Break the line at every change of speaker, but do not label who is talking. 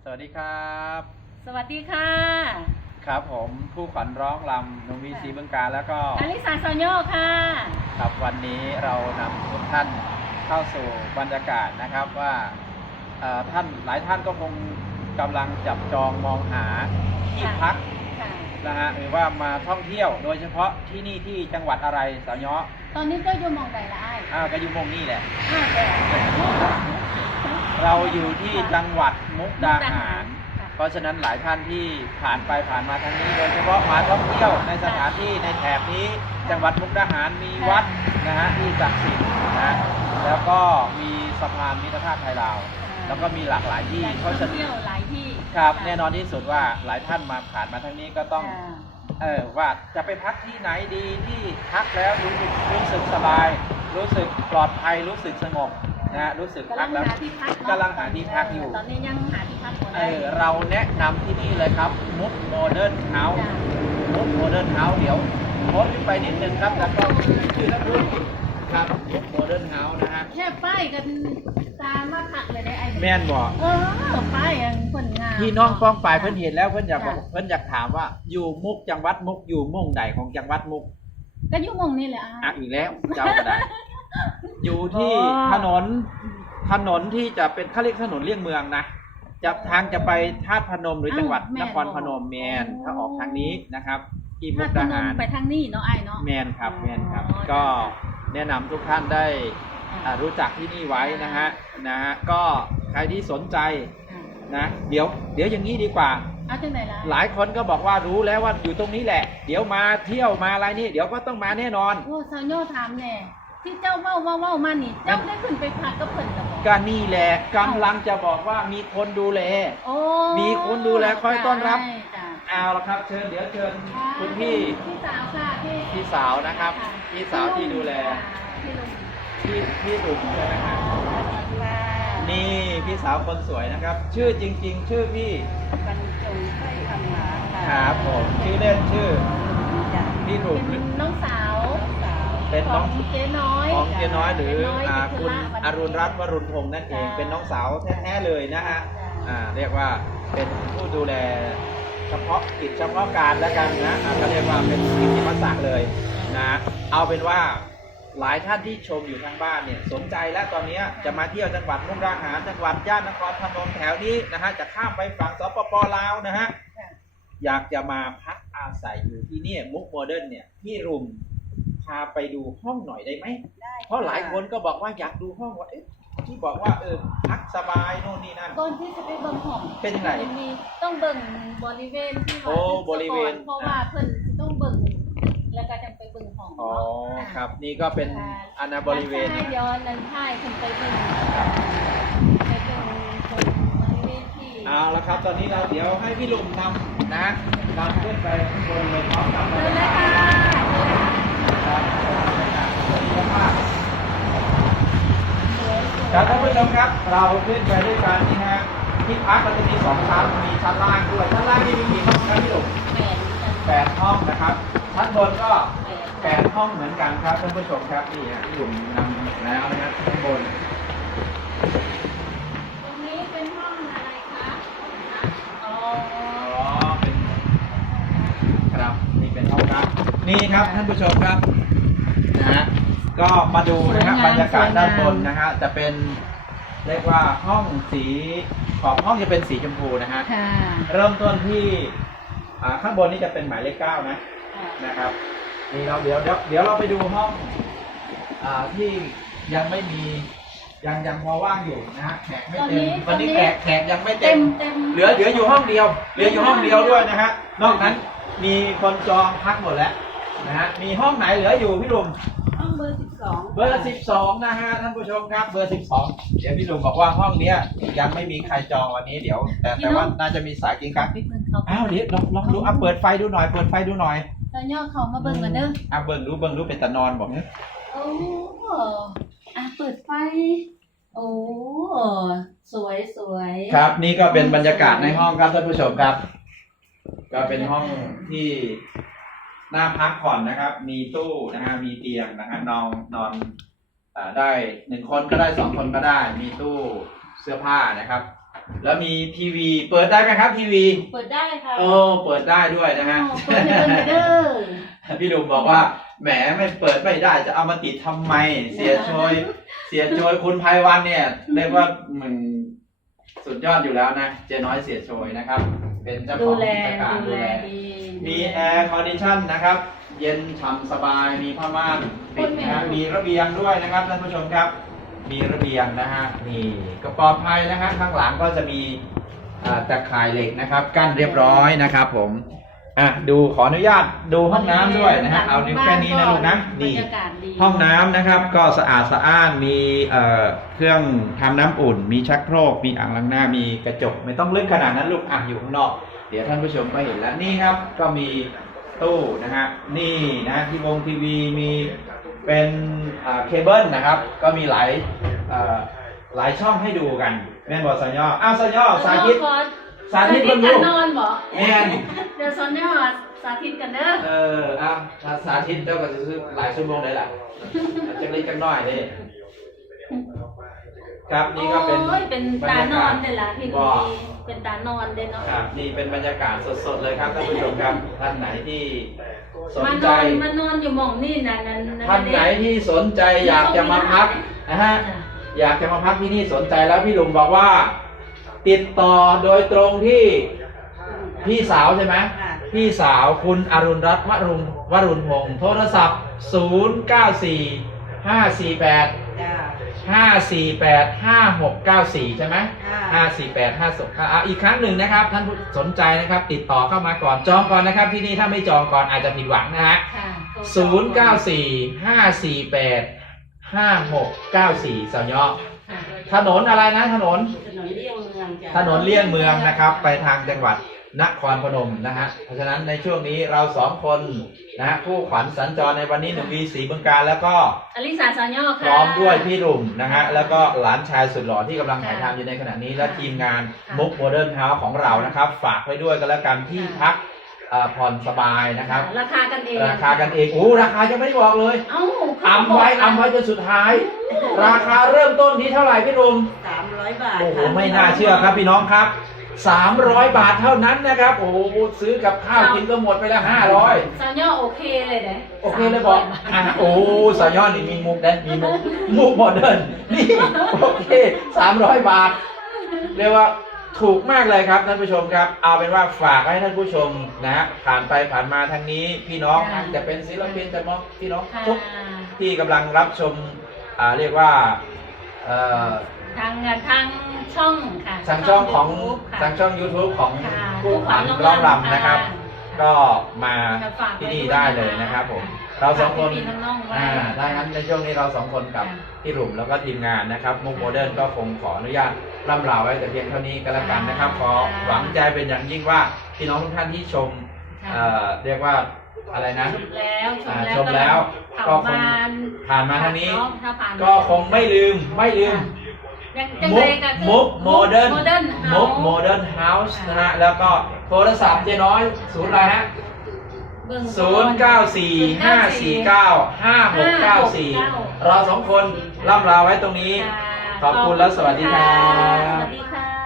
สวัสดีครับ
สวัสดีค่ะ
ครับผมผู้ขวัญร้องลำนุวีซีเมืองการแล้วก็
อลิสาซอนโยค่ะ
ครับวันนี้เรานำทุกท่านเข้าสู่บรรยากาศนะครับว่าหลายท่านก็คงกำลังจับจองมองหาที่พักนะฮะหรือว่ามาท่องเที่ยวโดยเฉพาะที่นี่ที่จังหวัดอะไรสาวย้อ
ตอนนี้เจ้าอยู่มองใดละไอ้
ก็อยู่มงนี่แหละ
แต่
เราอยู่ที่จังหวัดมุกดาหารเพราะฉะนั้นหลายท่านที่ผ่านไปผ่านมาทางนี้โดยเฉพาะมาท่องเที่ยวในสถานที่ในแถบนี้จังหวัดมุกดาหารมีวัดนะฮะที่ศักดิ์สิทธิ์นะแล้วก็มีสะพานมิตรภาพไทยลาวแล้วก็มีหลากหลายที่เพราะฉะนั้น
หลายที่
ครับแน่นอนที่สุดว่าหลายท่านมาผ่านมาทางนี้ก็ต้องว่าจะไปพักที่ไหนดีที่พักแล้วรู้สึกสบายรู้สึกปลอดภัยรู้สึกสงบนะรู้สึกพักแล้วกำลังหาที่พักอยู่
ตอนนี้ยังหาที่พักอยู่
เราแนะนำที่นี่เลยครับมุกโมเดิร์นเฮาส์มุกโมเดิร์นเฮาส์เดี๋ยวโพสต์ไปนิดนึงครับแล้วก็ชื่อและรุ่นครับมุกโมเดิร์นเฮาส์นะฮะ
แค่ป้ายกันตามมาผักเลยได้ไอ้
แม่นบอก
ป้ายยังคนงาม
พี่น้องป้องปลายเพิ่นเห็นแล้วเพิ่นอยากบอกเพิ่นอยากถามว่าอยู่มุกจังหวัดมุกอยู่ม่งใดของจังหวัดมุก
ก็อยู่ม่งนี่แหละ
อีกแล้วเจ้าก็ได้อยู่ที่ถนนที่จะเป็นเขาเรียกถนนเลี่ยงเมืองนะจะไปธาตุพนมหรือจังหวัดนครพนมแมนถ้าออกทางนี้นะครับที่มุกดาหาร
ไปทางนี้เนาะไอ้เนาะ
แมนครับก็แนะนำทุกท่านได้รู้จักที่นี่ไว้นะฮะก็ใครที่สนใจนะเดี๋ยวอย่างนี้ดีกว่าหลายคนก็บอกว่ารู้แล้วว่าอยู่ตรงนี้แหละเดี๋ยวมาเที่ยวมาอะไรนี่เดี๋ยวก็ต้องมาแน่นอน
โอ้ซาวโยถามแน่ที่เจ้าเว้ามานี่เจ้าได้ขึ้นไปพักก็เพิ่นกับ
ก็นี่แหละกำลังจะบอกว่ามีคนดูแลมีคนดูแลคอยต้อนรับเอาละครับเชิญเดี๋ยวเชิญคุณพี่
สาวค่ะ
พี่สาวนะครับพี่สาวที่ดูแลพี่หนุ่มเลยนะครับนี่พี่สาวคนสวยนะครับชื่อจริงๆชื่อพี่
บรรจงไส้คำหา
ครับผมชื่อเล่นชื่อพี่หนุ่ม
น้องสาว
เป็นน้อง
เจ๊น้อย
ของเจ๊น้อยหรือคุณอรุณรัตน์วรุณพงษ์นั่นเองเป็นน้องสาวแท้ๆเลยนะฮะเรียกว่าเป็นผู้ดูแลเฉพาะกิจเฉพาะการแล้วกันนะก็เรียกว่าเป็นกิจวัตรศักดิ์เลยนะเอาเป็นว่าหลายท่านที่ชมอยู่ทางบ้านเนี่ยสนใจและตอนนี้จะมาเที่ยวจังหวัดมุกดาหารจังหวัดย่านนครพนมแถวนี้นะฮะจะข้ามไปฝั่งสปป.ลาวนะฮะอยากจะมาพักอาศัยอยู่ที่นี่มุกโมเดิร์นเนี่ยพี่รุมพาไปดูห้องหน่อยได้ไหมเพราะหลายคนก็บอกว่าอยากดูห้องว่าที่บอกว่าพักสบายโน่นนี่นั่น
ก่อนที่จะไปเบิ่งห้อง
เป็นไง
ต้องเบิ่งบริเวณที่ว่า
บริเวณ
เพราะว่าเพิ่นต้องเบิ่งแล้วก็จะไปเบิ่งห้อง
ครับนี่ก็เป็นบริเวณ
ย้อนนั้นท้ายเพิ่นไปเบิ่งบริเวณที่
เอาละครับตอนนี้เราเดี๋ยวให้พี่ลุงนำนะนำขึ้นไปบนเลยพร้อมกับ
เลยค่ะ
ครับท่านผู้ชมครับเราขึ้นไปด้วยกันนี่ฮะที่พักเราจะมี2ชั้นมีชั้นล่างด้วยชั้นล่างนี่มีกี่ห้องครับพี่ลุง8 ห้องนะครับชั้นบนก็8 ห้องเหมือนกันครับท่านผู้ชมครับนี่ฮะพี่ลุงนำแล้วนะครับชั้นบน
ตรงนี้เป็นห้องอะไรคะ
เป็นครับนี่เป็นห้องครับนี่ครับท่านผู้ชมครับนะฮะก็มาดูนะครับบรรยากาศด้านบนนะฮะจะเป็นเรียกว่าห้องสีขอบห้องจะเป็นสีชมพูนะฮะเริ่มต้นที่ข้างบนนี้จะเป็นหมายเลข 9นะครับนี่เราเดี๋ยวเราไปดูห้องที่ยังไม่มียังพอว่างอยู่นะฮะแขกไม่เต็มวันนี้แขกยังไม่เต็มเหลืออยู่ห้องเดียวด้วยนะฮะนอกนั้นมีคนจองพักหมดแล้วนะฮะมีห้องไหนเหลืออยู่พี่ลุง
ห้องเบอร์
12นะฮะท่านผู้ชมครับเบอร์ 12เดี๋ยวพี่ลุงบอกว่าห้องเนี้ยยังไม่มีใครจองวันนี้เดี๋ยวแต่ว่าน่าจะมีสายกินครับอ้าวเดี๋ยวลองดูเปิดไฟดูหน่อยต
อนย่อเขามาเบิ่งกันเด้อ
เบิ่งรู้เป็นตะนอนบอกเนี่ย
โอ้เปิดไฟโอ้สวย
ครับนี่ก็เป็นบรรยากาศในห้องครับท่านผู้ชมครับก็เป็นห้องที่น่าพักผ่อนนะครับมีตู้นะฮะมีเตียงนะฮะนอนได้1 คนก็ได้2 คนก็ได้มีตู้เสื้อผ้านะครับแล้วมีทีวีเปิดได้ไหมครับทีวี
เปิดได้ค่ะ
โอ้เปิดได้ด้วยนะฮะ
เปิดให้เปิดเด้อ
พี่ดุมบอกว่าแหมไม่เปิดไม่ได้จะเอามาติดทำไม เสียโชยคุณไพวันเนี่ยเรียกว่ามันสุดยอดอยู่แล้วนะเจ๊น้อยเสียโชยนะครับ เป็นเจ้าของกิจการดูแล
ดี
มีแอร์คอนดิชันนะครับ เย็นฉ่ำสบายมีผ้าม่านปิดนะฮะมีระเบียงด้วยนะครับท่านผู้ชมครับ มีระเบียงนะฮะนี่ก็ปลอดภัยนะฮะข้างหลังก็จะมีตะข่ายเหล็กนะครับกั้นเรียบร้อยนะครับผมดูขออนุญาตดูห้องน้ำด้วยนะฮะเอานิ้วแค่นี้นะลูกนะนี่ห้องน้ำนะครับก็สะอาดสะอ้านมีเครื่องทำน้ำอุ่น มีชักโครกมีอ่างล้างหน้ามีกระจกไม่ต้องลึกขนาดนั้นลูกอยู่ข้างนอกเดี๋ยวท่านผู้ชมก็เห็นแล้วนี่ครับก็มีตู้นะฮะนี่นะทีวีมีเป็นเคเบิลนะครับก็มีหลายช่องให้ดูกันแม่นบอกสัญญาสัญญาสาธิตกันดู
นอนบ่
แม่น
เดี๋ยวสัญญาสาธิตกันเด้อ
สาธิตเจ้าก็จะซื้อหลายชั่วโมงได้แหละจะเล็กกันหน่อยนี่ครับนี่ก็เป็น
เป็นตานอนเลยล่ะพี่ดีเป็นตานอนเลยเนาะ
ครับนี่เป็นบรรยากาศสดๆเลยครับท่านผู้ชมครับท่านไหนที่สนใจ
มานอนอยู่หม่องนี่นั่น
ท่านไหนที่สนใจอยากจะมาพักนะฮะอยากจะมาพักที่นี่สนใจแล้วพี่ลุงบอกว่า ติดต่อโดยตรงที่พี่สาวใช่ไหมพี่สาวคุณอรุณรัตน์วรุณพงศ์โทรศัพท์ 094-548-5694 ใช่ไหม548-5อีกครั้งหนึ่งนะครับท่านผู้สนใจนะครับติดต่อเข้ามาก่อนจองก่อนนะครับที่นี่ถ้าไม่จองก่อนอาจจะผิดหวังนะฮะ094-548-5694 สัญญาถนนอะไรนะถนนเลี่ยงเมืองนะครับไปทางจังหวัดนครพนมนะฮะเพราะฉะนั้นในช่วงนี้เราสองคนนะฮะผู้ขวัญสัญจรในวันนี้หนุ่มวีศรีบึงกาฬแล้วก็
อลิสาสัญญาค่ะ
พร้อมด้วยพี่รุ่มนะฮะแล้วก็หลานชายสุดหล่อที่กำลังถ่ายทำอยู่ในขณะนี้และทีมงานมุกโมเดิร์นเฮาส์ของเรานะครับฝากไว้ด้วยกันแล้วกันที่พักผ่อนสบายนะครับ
ราคากันเอง
ราคายังไม่ได้บอกเลยอำไว้จนสุดท้าย ราคาเริ่มต้นที่เท่าไหร่พี่รุ่ม
300 บาท
โอ้โหไม่น่าเชื่อครับพี่น้องครับ300 บาทเท่านั้นนะครับโอ้โหซื้อกับข้าวกินก็หมดไปแล้ว500
สัญญาโอเคเลยเด้
โอเคเลยบอกโอ้สัญญานี่มีมุกนะมีมุกโมเดิร์นนี่โอเค300 บาทเรียกว่าถูกมากเลยครับท่านผู้ชมครับเอาเป็นว่าฝากให้ท่านผู้ชมนะผ่านไปผ่านมาทางนี้พี่น้องจะเป็นศิลปินจะมองพี่น้องทุกที่กำลังรับชมเรียกว่า
ทางช่องค่ะ
ทางช่องของทางช่อง YouTube ของผู้ขวัญร้องรำนะครับก็มาที่นี่ได้เลยนะครับผมเราสองคนได้งั้นในช่วงนี้เราสองคนกับพี่หลุมแล้วก็ทีมงานนะครับมุกโมเดิร์นก็คงขออนุญาตร่ำลาไว้แต่เพียงเท่านี้ก็แล้วกันนะครับขอหวังใจเป็นอย่างยิ่งว่าพี่น้องทุกท่านที่ชมเรียกว่าอะไรนะชมแล้วก็คงผ่านมาทางนี้ก็คงไม่ลืมมุกโมเดิร์นเฮาส์นะฮะแล้วก็โทรศัพท์เจ๊น้อยศูนย์อะไรฮะ094-549-5694เราสองคนล่ำลาไว้ตรงนี้ขอบคุณและสวัสดีครับ